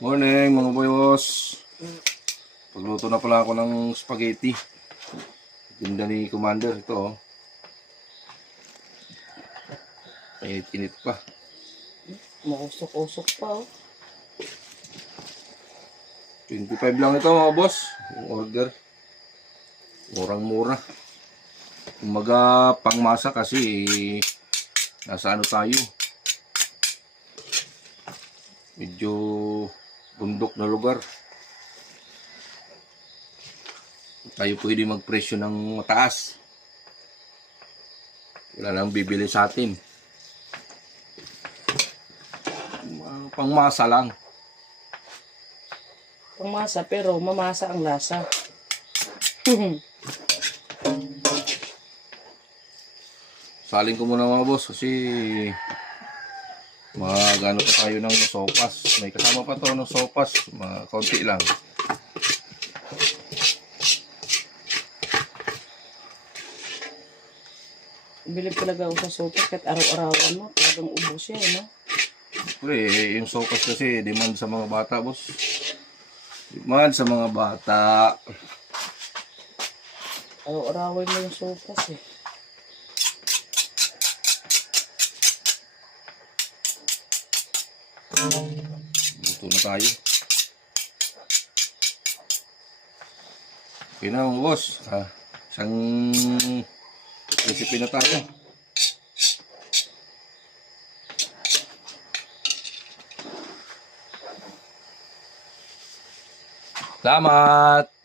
Morning mga boss. Pagluto na pala ako ng spaghetti. Tinda ni Commander ito oh. Init pa. Mausok-usok pa oh. 25 lang ito mga boss. Yung order. Murang-mura. Kumaga pangmasa kasi nasa ano tayo. Medyo bundok na lugar. Tayo pwede magpresyo ng mataas. Wala nang bibili sa atin. Pangmasa lang. Pangmasa pero mamasa ang lasa. Salin ko muna mga boss kasi magano pa tayo ng sopas. May kasama pa to ng sopas. Konti lang. Bilib talaga ako sa sopas kahit araw-arawan mo. Talagang ubos siya no? Yung sopas kasi demand sa mga bata boss. Demand sa mga bata. Araw-arawan mo yung sopas eh. Luto na tayo. Okay na mga boss. Isang recipe na tayo. Salamat!